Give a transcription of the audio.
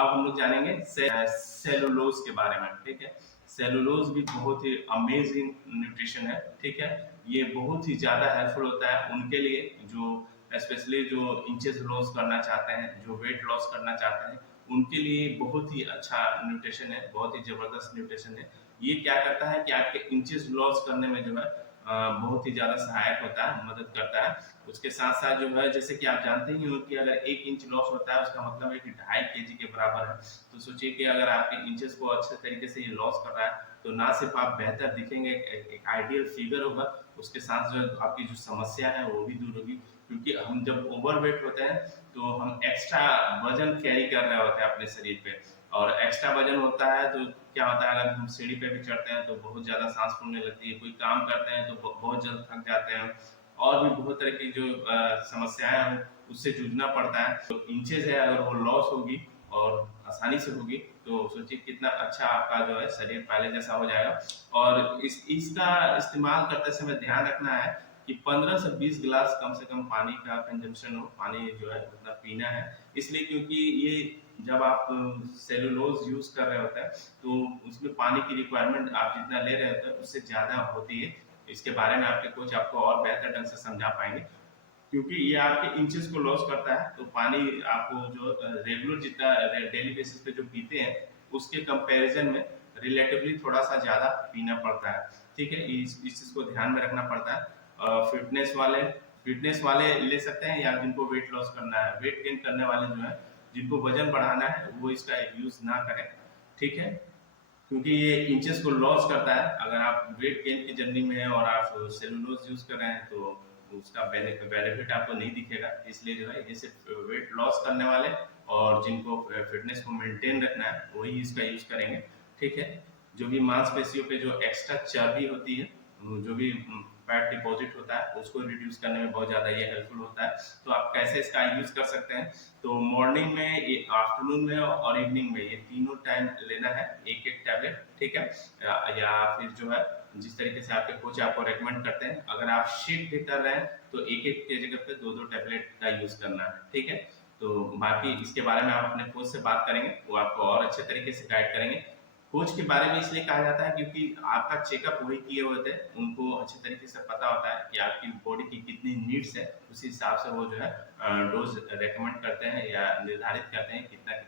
अब हम लोग जानेंगे सेलुलोज के बारे में। ठीक है, सेलुलोज भी बहुत ही अमेजिंग न्यूट्रिशन है। ठीक है, ये बहुत ही ज्यादा हेल्पफुल होता है उनके लिए जो स्पेशली जो इंचेस लॉस करना चाहते हैं, जो वेट लॉस करना चाहते हैं, उनके लिए बहुत ही अच्छा न्यूट्रिशन है, बहुत ही जबरदस्त न्यूट्रिशन है। ये क्या करता है कि आपके इंचेस लॉस करने में जो है बहुत ही ज्यादा सहायक होता है, मदद करता है। उसके साथ साथ जो है, जैसे कि आप जानते ही हो कि अगर 1 इंच लॉस होता है उसका मतलब है कि 2.5 kg के बराबर है। तो सोचिए कि अगर आपके इंचेस को अच्छे तरीके से ये लॉस कर रहा है तो ना सिर्फ आप बेहतर दिखेंगे, एक आइडियल फिगर होगा, उसके साथ जो आपकी जो समस्या है वो भी दूर होगी। क्योंकि हम जब ओवरवेट होते हैं तो हम एक्स्ट्रा वजन कैरी कर रहे होते हैं अपने शरीर पे, और एक्स्ट्रा वजन होता है तो क्या होता है, अगर हम सीढ़ी पे भी चढ़ते हैं तो बहुत ज्यादा सांस फूलने लगती है, कोई काम करते हैं तो बहुत जल्द थक जाते हैं, और भी बहुत तरह की जो समस्याएं हैं उससे जूझना पड़ता है। तो इंचेज है अगर वो लॉस होगी और आसानी से होगी तो सोचिए कितना अच्छा आपका जो है शरीर पहले जैसा हो जाएगा। और इसका इस्तेमाल करते समय ध्यान रखना है कि 15 से 20 गिलास कम से कम पानी का कंजम्पशन हो, पानी जो है उतना पीना है। इसलिए क्योंकि ये जब आप सेलुलोज यूज कर रहे होते हैं तो उसमें पानी की रिक्वायरमेंट आप जितना ले रहे होते हैं उससे ज्यादा होती है। इसके बारे में आपके कोच आपको और बेहतर ढंग से समझा पाएंगे, क्योंकि ये आपके इंचेस को लॉस करता है। तो पानी आपको जो रेगुलर जितना डेली बेसिस पे जो पीते हैं उसके कंपैरिजन में रिलेटिवली थोड़ा सा ज्यादा पीना पड़ता है। ठीक है, इस चीज को ध्यान में रखना पड़ता है। फिटनेस वाले ले सकते हैं, या जिनको वेट लॉस करना है, वेट गेन करने वाले जो है, जिनको वजन बढ़ाना है वो इसका यूज ना करें। ठीक है, क्योंकि ये इंचेस को लॉस करता है। अगर आप वेट गेन की जर्नी में हैं और आप सेलुलोज यूज कर रहे हैं तो उसका बेनिफिट आपको नहीं दिखेगा। इसलिए जो है ये सिर्फ वेट लॉस करने वाले और जिनको फिटनेस को मेंटेन रखना है वही इसका यूज करेंगे। ठीक है, जो भी मांसपेशियों पे जो एक्स्ट्रा चर्बी होती है, जो भी फैट डिपॉजिट होता है उसको रिड्यूस करने में बहुत ज्यादा ये हेल्पफुल होता है। तो आप कैसे इसका यूज कर सकते हैं, तो मॉर्निंग में, ये आफ्टरनून में और इवनिंग में, ये तीनों टाइम लेना है एक एक टैबलेट। ठीक है, या फिर जो है जिस तरीके से आपके कोच आपको रेकमेंड करते हैं, अगर आप शिफ्ट भी कर रहे हैं तो एक एक के जगह पे दो दो टैबलेट का यूज करना है। ठीक है, तो बाकी इसके बारे में आप अपने कोच से बात करेंगे, वो आपको और अच्छे तरीके से गाइड करेंगे। कोच के बारे में इसलिए कहा जाता है क्योंकि आपका चेकअप वही किए हुए थे, उनको अच्छे तरीके से पता होता है कि आपकी बॉडी की कितनी नीड्स है, उसी हिसाब से वो जो है डोज रेकमेंड करते हैं या निर्धारित करते हैं कितना